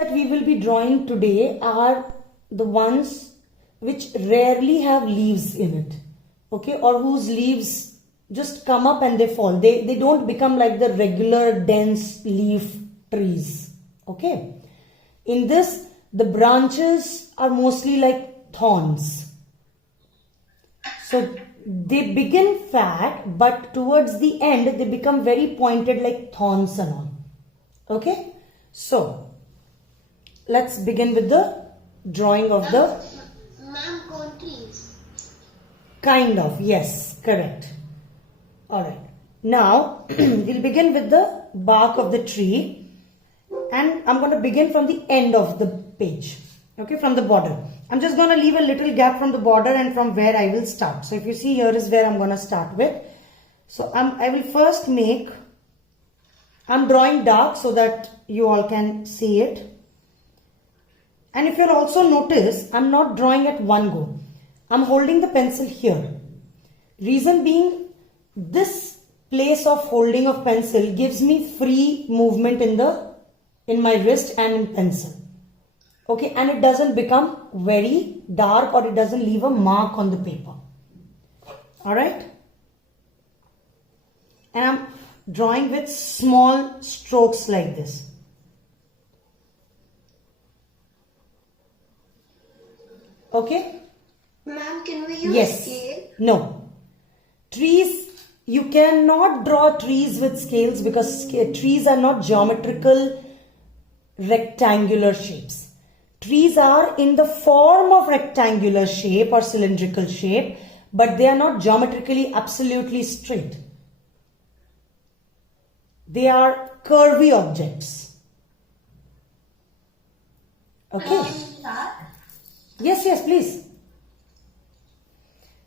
That we will be drawing today are the ones which rarely have leaves in it, okay, or whose leaves just come up and they fall. They don't become like the regular dense leaf trees, okay. In this, the branches are mostly like thorns. So they begin fat, but towards the end they become very pointed like thorns and all, okay. So let's begin with the drawing of the mango trees. kind of, yes, correct. All right. Now we'll begin with the bark of the tree, and I'm going to begin from the end of the page, okay, from the border. I'm just going to leave a little gap from the border and from where I will start. So if you see, here is where I'm going to start with. So I will first make, I'm drawing dark so that you all can see it. And if you'll also notice, I'm not drawing at one go. I'm holding the pencil here. Reason being, this place of holding of pencil gives me free movement in my wrist and in pencil. Okay, and it doesn't become very dark, or it doesn't leave a mark on the paper. Alright? And I'm drawing with small strokes like this. Okay? Ma'am, can we use Yes. scale? No. Trees, you cannot draw trees with scales because trees are not geometrical rectangular shapes. Trees are in the form of rectangular shape or cylindrical shape, but they are not geometrically absolutely straight. They are curvy objects. Okay? Yes, please.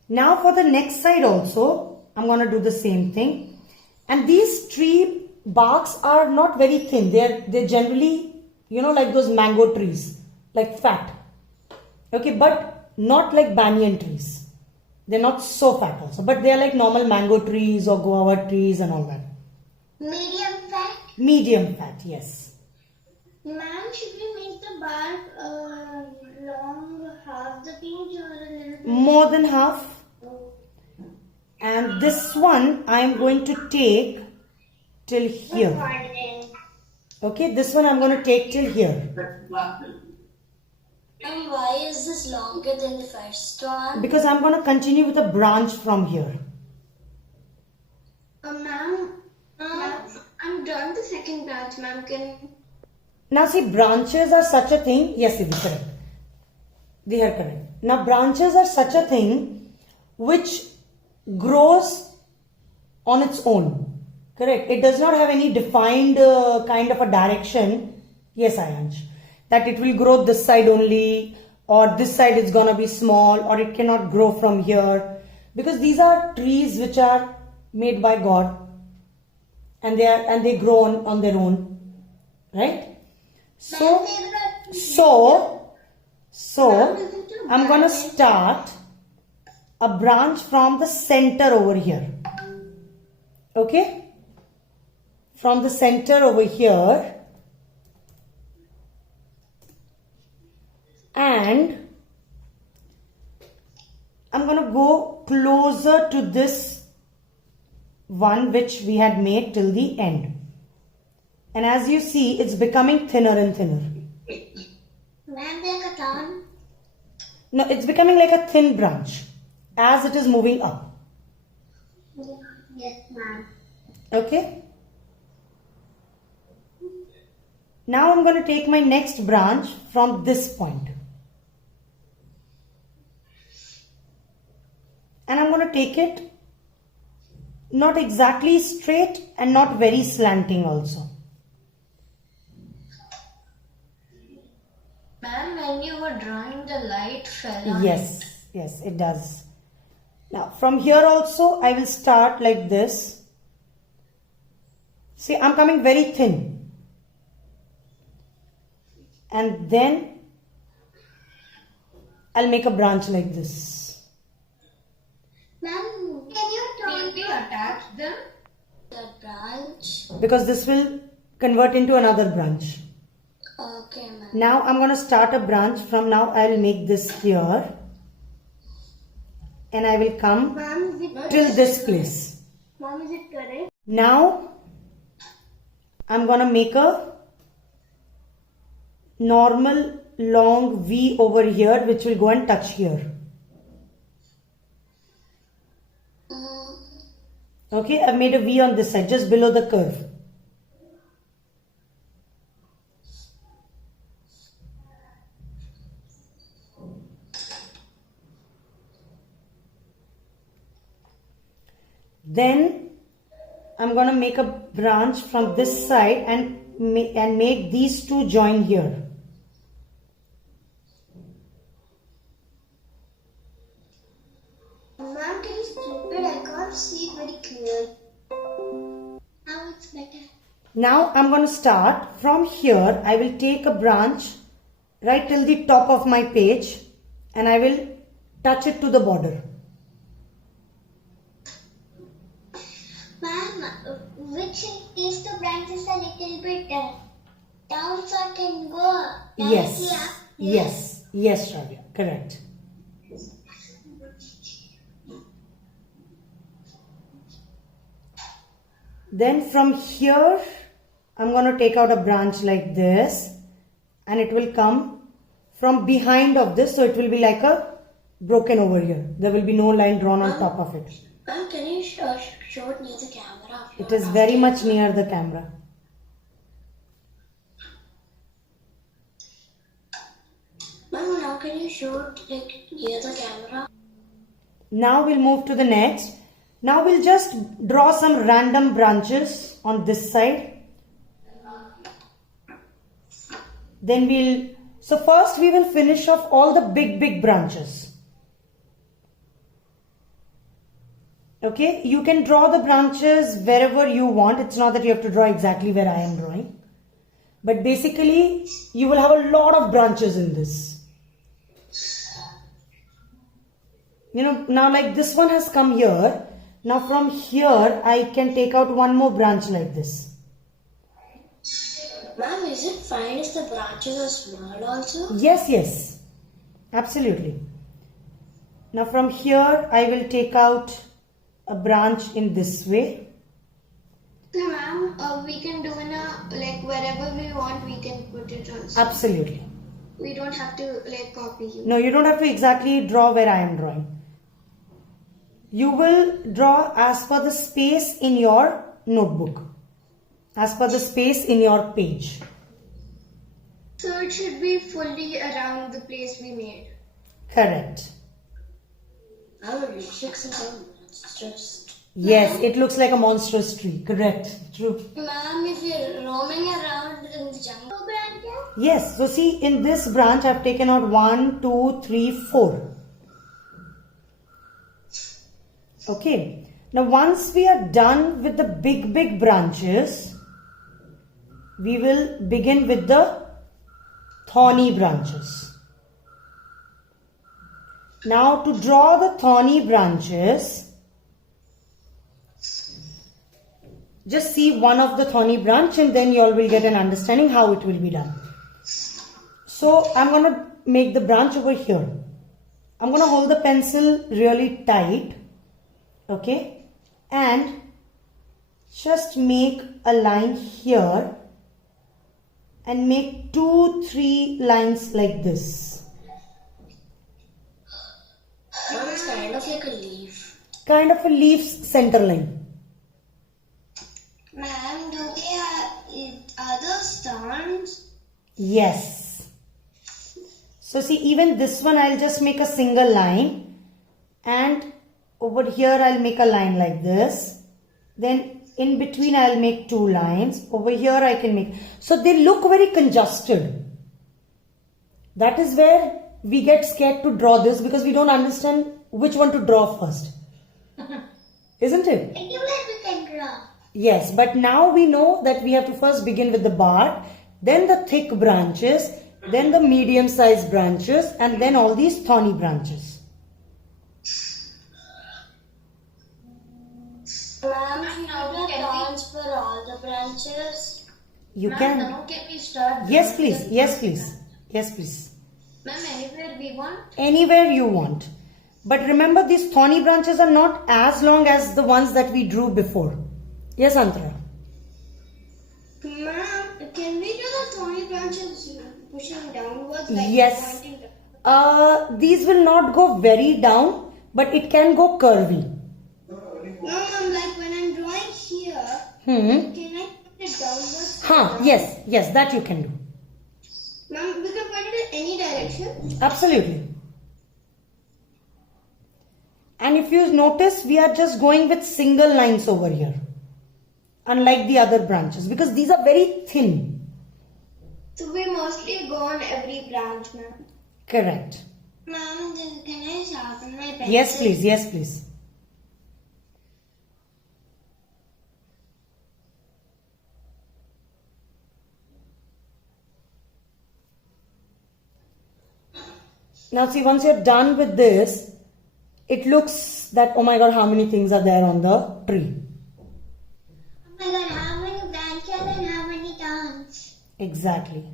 Now for the next side also, I'm going to do the same thing. And these tree barks are not very thin. They're generally, like those mango trees, like fat. Okay, but not like banyan trees. They're not so fat also, but they are like normal mango trees or guava trees and all that. Medium fat? Medium fat, yes. Ma'am, should we make the bark long, half the page, or a little bit? More than half. And this one I am going to take till here. Okay, this one I'm going to take till here. And why is this longer than the first one? Because I'm going to continue with a branch from here. Ma'am, I'm done the second branch, ma'am. Now see, branches are such a thing. Yes, it is correct. They are correct. Now branches are such a thing which grows on its own. Correct. It does not have any defined kind of a direction. Yes, Ayansh. That it will grow this side only, or this side is gonna be small, or it cannot grow from here. Because these are trees which are made by God, and they grow on their own. Right? So I'm gonna start a branch from the center over here. Okay? From the center over here. And I'm going to go closer to this one which we had made till the end. And as you see, it's becoming thinner and thinner. Ma'am, like a thorn? No, it's becoming like a thin branch as it is moving up. Yes, ma'am. Okay? Now I'm going to take my next branch from this point. And I'm going to take it not exactly straight and not very slanting also. Ma'am, when you were drawing, the light fell on Yes, it does. Now from here also I will start like this. See, I'm coming very thin. And then I'll make a branch like this. Ma'am, can you attach them? The branch. Because this will convert into another branch. Okay, ma'am. Now I'm going to start a branch. From now I'll make this here. And I will come Ma'am, is it till this place. Ma'am, is it correct? Now I'm going to make a normal long V over here, which will go and touch here. Okay, I've made a V on this side, just below the curve. Then I'm going to make a branch from this side and make these two join here. Ma'am, can you flip it? I can't see it very clear. Now it's better. Now I'm going to start from here. I will take a branch right till the top of my page and I will touch it to the border. Ma'am, which is the branches a little bit down so I can go directly up? Yes, Shravya, correct. Then from here, I'm going to take out a branch like this and it will come from behind of this. So it will be like a broken over here. There will be no line drawn on top of it. Ma'am, can you show it near the camera? It is very much near the camera. Ma'am, now can you show it like near the camera? Now we'll move to the next. Now we'll just draw some random branches on this side. Then so first we will finish off all the big branches. Okay, you can draw the branches wherever you want. It's not that you have to draw exactly where I am drawing. But basically, you will have a lot of branches in this. Now like this one has come here. Now from here, I can take out one more branch like this. Ma'am, is it fine if the branches are small also? Yes. Absolutely. Now from here, I will take out a branch in this way. So ma'am, we can do in wherever we want, we can put it also. Absolutely. We don't have to copy you. No, you don't have to exactly draw where I am drawing. You will draw as per the space in your notebook, as per the space in your page. So it should be fully around the place we made. Correct. I would like some monsters. Yes, it looks like a monstrous tree. Correct. True. Ma'am, if you're roaming around in the jungle, Yes. So see, in this branch, I've taken out 1, 2, 3, 4. Okay. Now, once we are done with the big branches, we will begin with the thorny branches. Now, to draw the thorny branches, just see one of the thorny branch and then you all will get an understanding how it will be done. So, I'm going to make the branch over here. I'm going to hold the pencil really tight. Okay, and just make a line here and make 2, 3 lines like this. It's kind of like a leaf. Kind of a leaf's center line. Ma'am, do they are those thorns? Yes. So see, even this one I'll just make a single line and over here I'll make a line like this. Then in between I'll make 2 lines. Over here I can make. So they look very congested. That is where we get scared to draw this because we don't understand which one to draw first. Isn't it? I knew that we can draw. Yes, but now we know that we have to first begin with the bark, then the thick branches, then the medium sized branches, and then all these thorny branches. Ma'am, you have the thorns for all the branches? You Ma'am, can. now can we start? Yes, please. Yes, please. Yes, please. Ma'am, anywhere we want? Anywhere you want. But remember, these thorny branches are not as long as the ones that we drew before. Yes, Antara? Ma'am, can we do the thorny branches pushing downwards? Yes. Pointing down? These will not go very down, but it can go curvy. No, ma'am, like when I'm drawing here, Hmm. can I put it downwards? Huh. Yes. Yes, that you can do. Ma'am, we can point it in any direction. Absolutely. And if you notice, we are just going with single lines over here. Unlike the other branches, because these are very thin. So we mostly go on every branch, ma'am. Correct. Ma'am, can I sharpen my pencil? Yes, please. Yes, please. Now see, once you're done with this, it looks that, oh my god, how many things are there on the tree. Oh my god, how many branches and how many thorns? Exactly.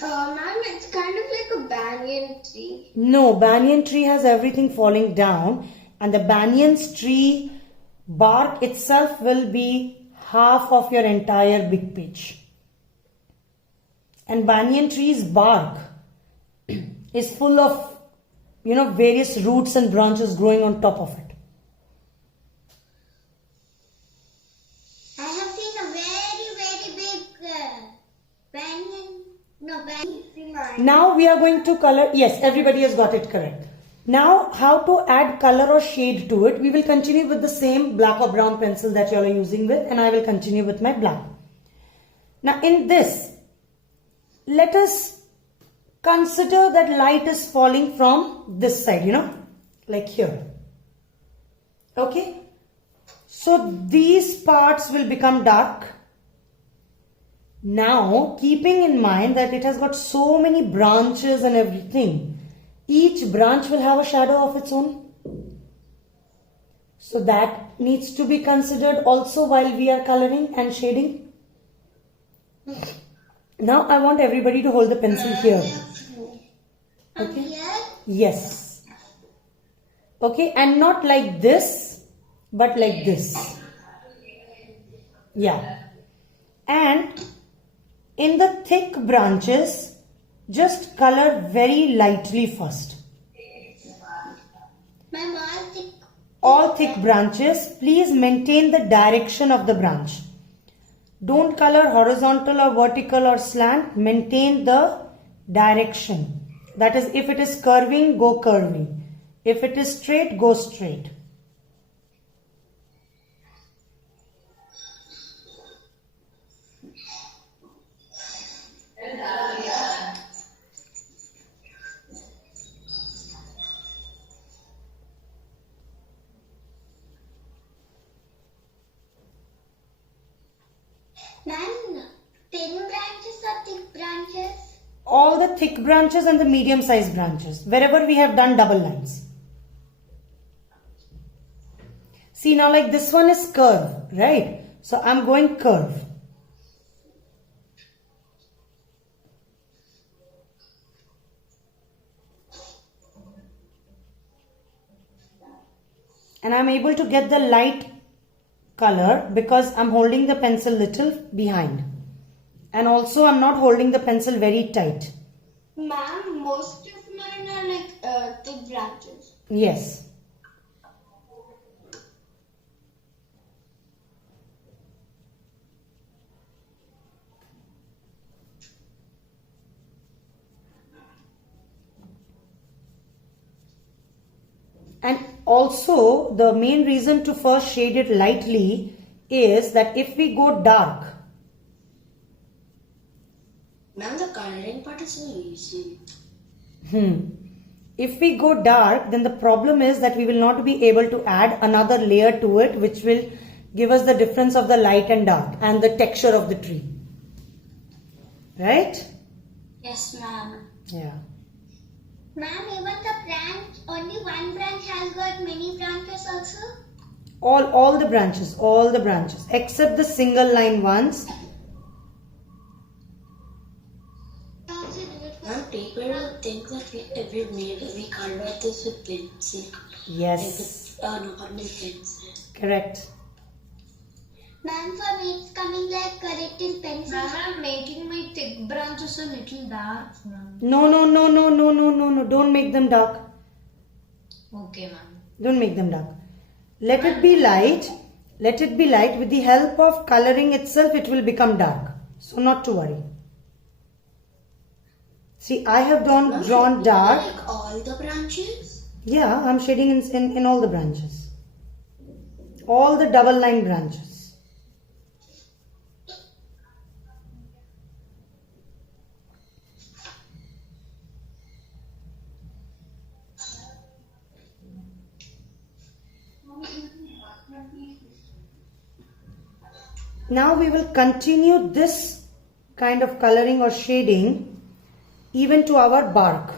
Ma'am, it's kind of like a banyan tree. No, banyan tree has everything falling down, and the banyan's tree bark itself will be half of your entire big pitch. And banyan tree's bark is full of, various roots and branches growing on top of it. I have seen a very, very big banyan tree. Now we are going to color. Yes, everybody has got it correct. Now, how to add color or shade to it? We will continue with the same black or brown pencil that you all are using with, and I will continue with my black. Now, in this, let us consider that light is falling from this side, like here. Okay? So, these parts will become dark. Now, keeping in mind that it has got so many branches and everything, each branch will have a shadow of its own. So that needs to be considered also while we are coloring and shading. Now I want everybody to hold the pencil here. Okay? Yes. Okay, and not like this, but like this. Yeah. And in the thick branches, just color very lightly first. All thick branches, please maintain the direction of the branch. Don't color horizontal or vertical or slant. Maintain the direction. That is, if it is curving, go curving. If it is straight, go straight. Ma'am, thin branches or thick branches? All the thick branches and the medium sized branches, wherever we have done double lines. See, now like this one is curve, right? So I'm going curve. And I'm able to get the light color because I'm holding the pencil little behind. And also I'm not holding the pencil very tight. Ma'am, most of mine are like thick branches. Yes. And also the main reason to first shade it lightly is that if we go dark. Ma'am, the coloring part is so easy. If we go dark, then the problem is that we will not be able to add another layer to it, which will give us the difference of the light and dark and the texture of the tree. Right? Yes, ma'am. Yeah. Ma'am, even the branch, only one branch has got many branches also. All the branches except the single line ones. Also do it for Ma'am, people will think that we colored this with pencil. Yes, Like normal pencil. correct. Ma'am, for me it's coming like correcting pencil. Ma'am, I'm making my thick branches a little dark, ma'am. No. Don't make them dark. Okay, ma'am. Don't make them dark. Let it be light. Let it be light. With the help of coloring itself, it will become dark. So not to worry. See, I have drawn dark. Like all the branches? Yeah, I'm shading in all the branches. All the double line branches. Now we will continue this kind of coloring or shading even to our bark.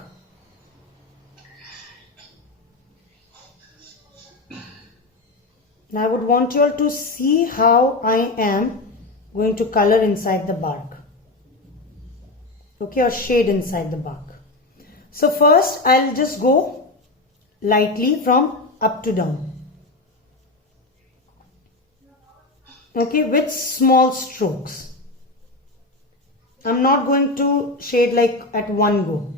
Now I would want you all to see how I am going to color inside the bark. Okay, or shade inside the bark. So first I'll just go lightly from up to down. Okay, with small strokes. I'm not going to shade like at one go.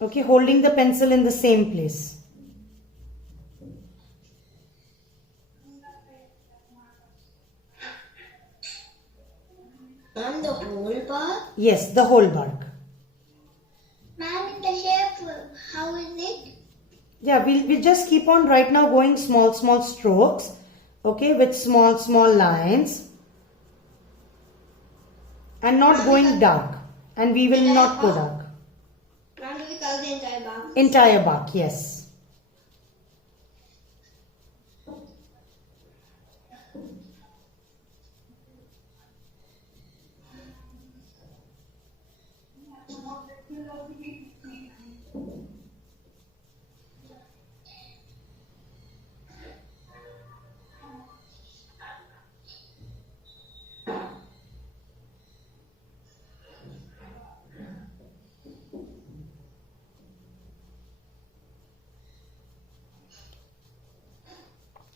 Okay, holding the pencil in the same place. Ma'am, the whole bar? Yes, the whole bark. Ma'am, in the shape, how is it? Yeah, we'll just keep on right now going small strokes. Okay, with small lines. And not going dark. And we will not go dark. Ma'am, do we color the entire bark? Entire bark, yes.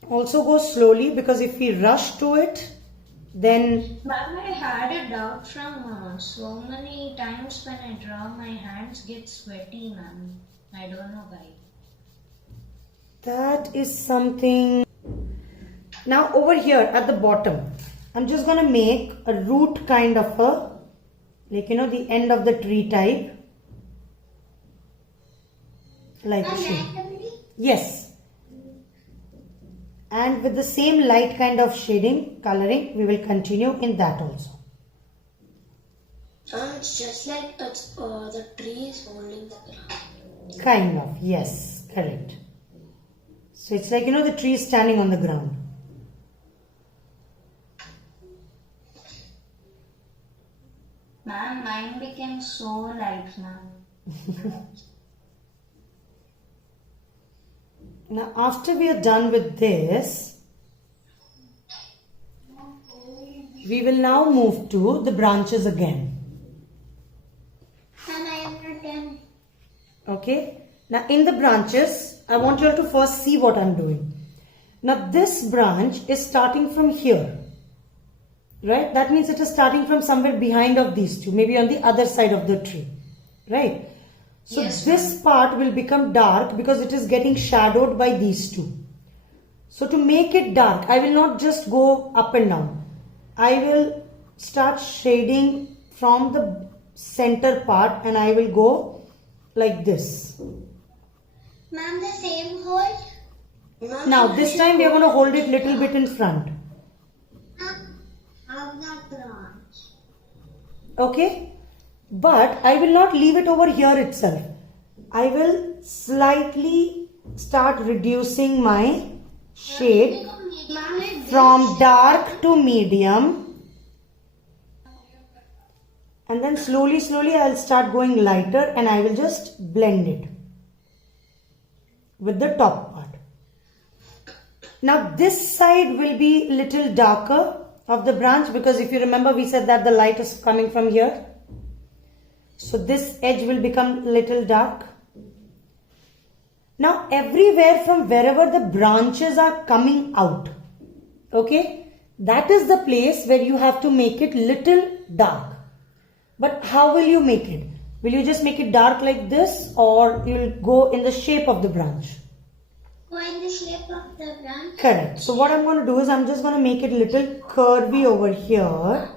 Also go slowly because if we rush to it, then Ma'am, I had a doubt from so many times when I draw, my hands get sweaty, ma'am. I don't know why. that is something. Now over here at the bottom, I'm just gonna make a root kind of a, like the end of the tree type. Like Ma'am, so. randomly? Yes. And with the same light kind of shading, coloring, we will continue in that also. It's just like the tree is holding the ground. Kind of, yes, correct. So it's like, the tree is standing on the ground. Ma'am, mine became so light, ma'am. Now, after we are done with this, we will now move to the branches again. Ma'am, I am not done. Okay. Now, in the branches, I want you all to first see what I'm doing. Now, this branch is starting from here. Right? That means it is starting from somewhere behind of these two, maybe on the other side of the tree. Right? So Yes, this part will become dark because it is getting shadowed by these two. So to make it dark, I will not just go up and down. I will start shading from the center part and I will go like this. Ma'am, the same hold? Ma'am, Now you this should time we are go- going to hold it little bit in front. Of that branch. Okay? But I will not leave it over here itself. I will slightly start reducing my shade from dark to medium And then slowly I'll start going lighter and I will just blend it with the top part. Now this side will be little darker of the branch, because if you remember we said that the light is coming from here. So this edge will become little dark. Now everywhere from wherever the branches are coming out, okay, that is the place where you have to make it little dark. But how will you make it? Will you just make it dark like this, or you will go in the shape of the branch? Go in the shape of the branch. Correct. So what I'm going to do is I'm just going to make it little curvy over here.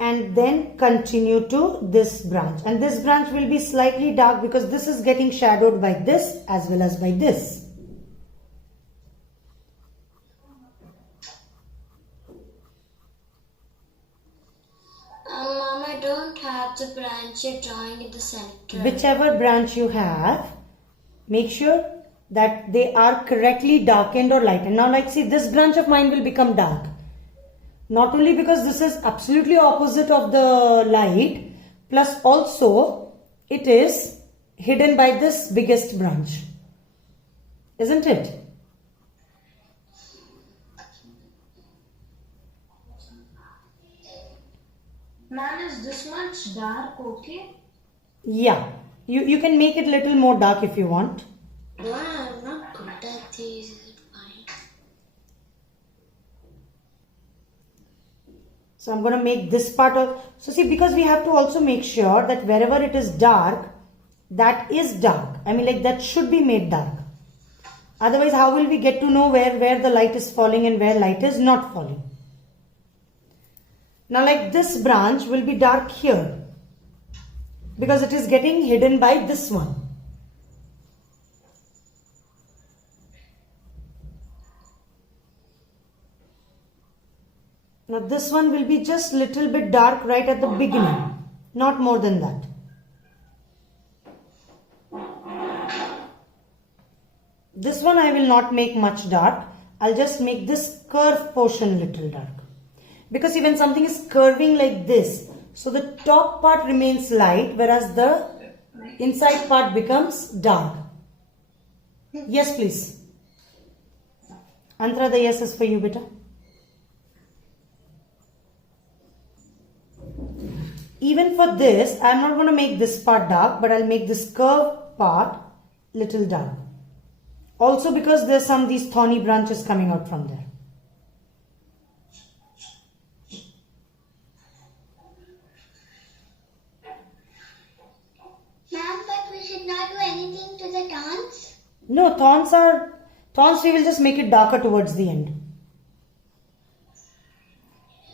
And then continue to this branch. And this branch will be slightly dark because this is getting shadowed by this as well as by this. Mom, I don't have the branch you're drawing in the center. Whichever branch you have, make sure that they are correctly darkened or lightened. Now like see, this branch of mine will become dark. Not only because this is absolutely opposite of the light, plus also it is hidden by this biggest branch. Isn't it? Ma'am, is this much dark okay? Yeah. You can make it little more dark if you want. Wow, I'm not good at these. Is it fine? So I'm going to make this part of... So see, because we have to also make sure that wherever it is dark, that is dark. I mean like that should be made dark. Otherwise, how will we get to know where the light is falling and where light is not falling? Now like this branch will be dark here, because it is getting hidden by this one. Now this one will be just little bit dark right at the beginning, not more than that. This one I will not make much dark. I'll just make this curved portion little dark. Because even something is curving like this, so the top part remains light, whereas the inside part becomes dark. Yes, please. Antara, the yes is for you, beta. Even for this, I am not going to make this part dark, but I'll make this curved part little dark. Also because there's these thorny branches coming out from there. Ma'am, but we should not do anything to the thorns. No, thorns we will just make it darker towards the end.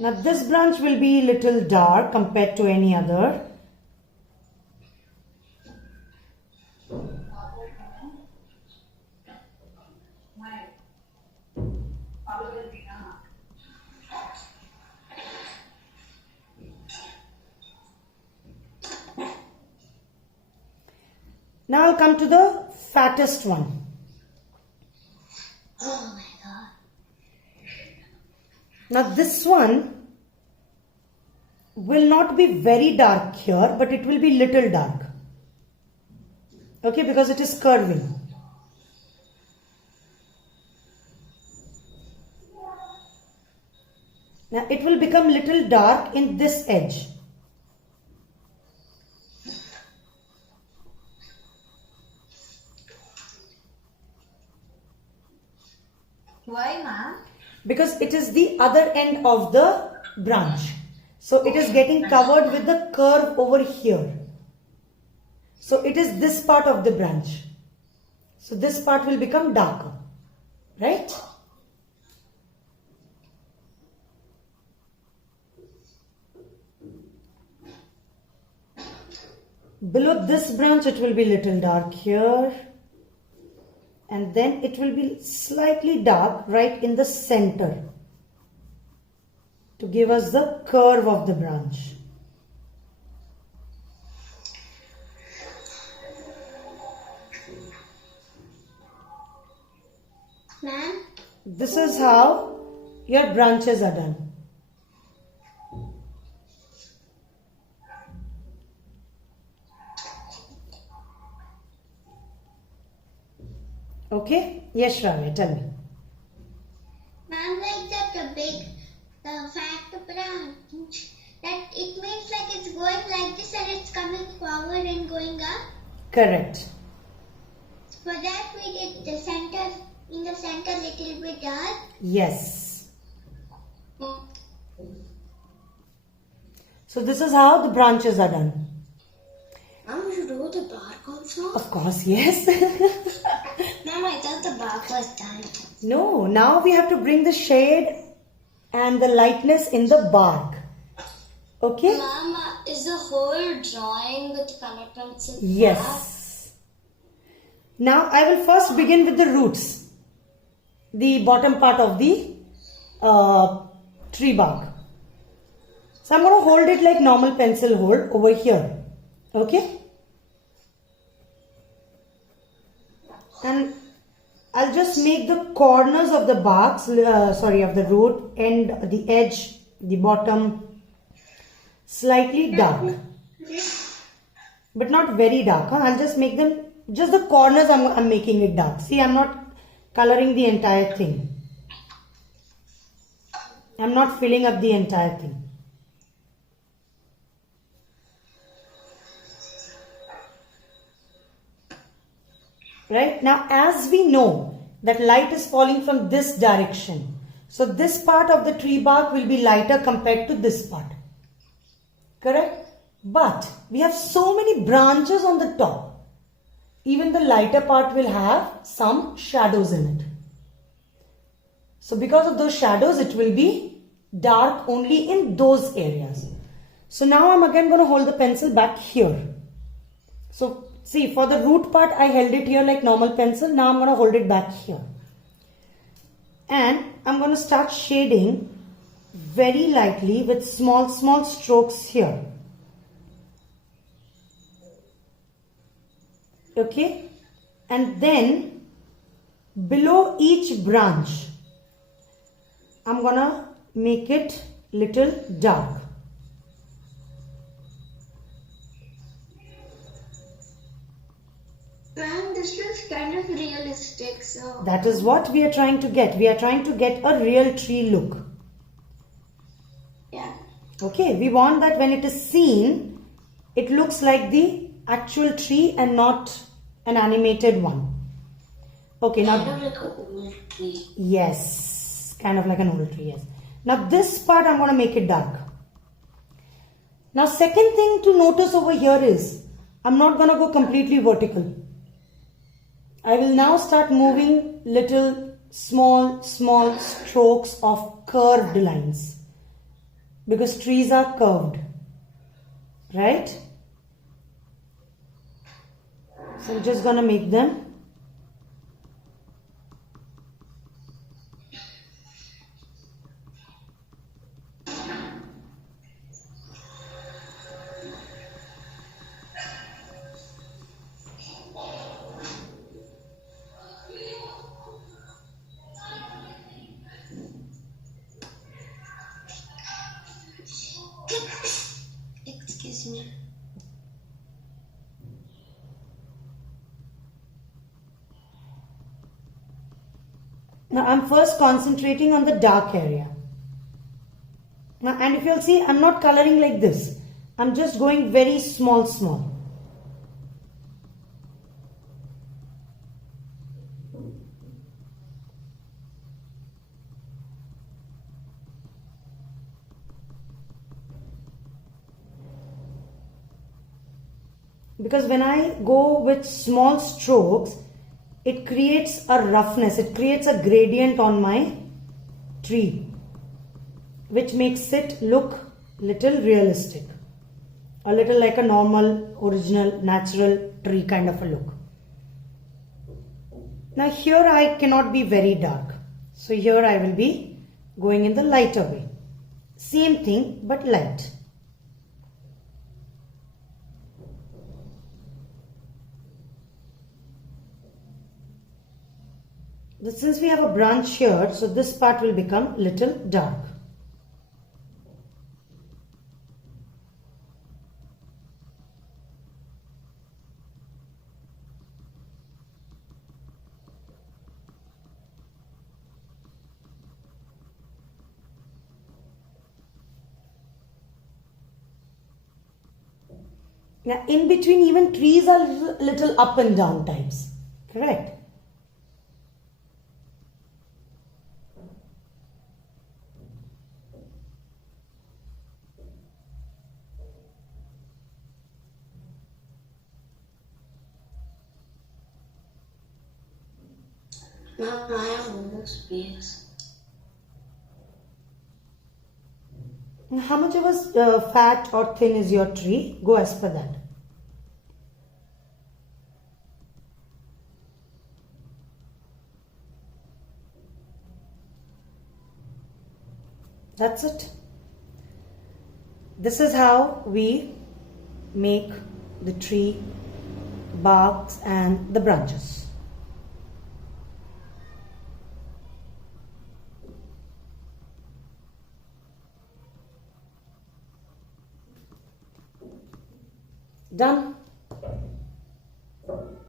Now this branch will be little dark compared to any other. Now I'll come to the fattest one. Oh my god. Now this one will not be very dark here, but it will be little dark. Okay, because it is curving. Now it will become little dark in this edge. Why, ma'am? Because it is the other end of the branch. So it is getting covered with the curve over here. So it is this part of the branch. So this part will become darker. Right? Below this branch it will be little dark here. And then it will be slightly dark right in the center to give us the curve of the branch. Ma'am? This is how your branches are done. Okay? Yes, Shravya, tell me. Ma'am, like that fat branch, that it means like it's going like this and it's coming forward and going up. Correct. For that we did the center, in the center little bit dark. Yes. So this is how the branches are done. Mom, you do the bark also? Of course, yes. Mom, I thought the bark was done. No, now we have to bring the shade and the lightness in the bark. Okay? Mom, is the whole drawing with color pencil? Yes. Now I will first begin with the roots, the bottom part of the tree bark. So I'm going to hold it like normal pencil hold over here. Okay? And I'll just make the corners of the barks, of the root and the edge, the bottom, slightly dark. But not very dark. Huh? I'll just make them, just the corners I'm making it dark. See, I'm not coloring the entire thing. I'm not filling up the entire thing. Right? Now, as we know that light is falling from this direction. So, this part of the tree bark will be lighter compared to this part. Correct? But, we have so many branches on the top. Even the lighter part will have some shadows in it. So, because of those shadows, it will be dark only in those areas. So, now I'm again going to hold the pencil back here. So, see, for the root part, I held it here like normal pencil. Now I'm going to hold it back here. And I'm going to start shading very lightly with small strokes here. Okay? And then, below each branch, I'm going to make it little dark. Ma'am, this looks kind of realistic, so... That is what we are trying to get. We are trying to get a real tree look. Yeah. Okay, we want that when it is seen, it looks like the actual tree and not an animated one. Okay, Kind now... of like an old tree. Yes, kind of like an old tree, yes. Now this part I'm going to make it dark. Now second thing to notice over here is, I'm not going to go completely vertical. I will now start moving little small strokes of curved lines. Because trees are curved. Right? So I'm just going to make them. Excuse me. Now I'm first concentrating on the dark area. Now, and if you'll see, I'm not coloring like this. I'm just going very small. Because when I go with small strokes, it creates a roughness, it creates a gradient on my tree, which makes it look little realistic, a little like a normal, original, natural tree kind of a look. Now here I cannot be very dark, so here I will be going in the lighter way. Same thing but light. Since we have a branch here, so this part will become little dark. Now, in between, even trees are little up and down types. Correct? Ma'am, I have no more space. How much of a fat or thin is your tree? Go as per that. That's it. This is how we make the tree, barks and the branches. Done.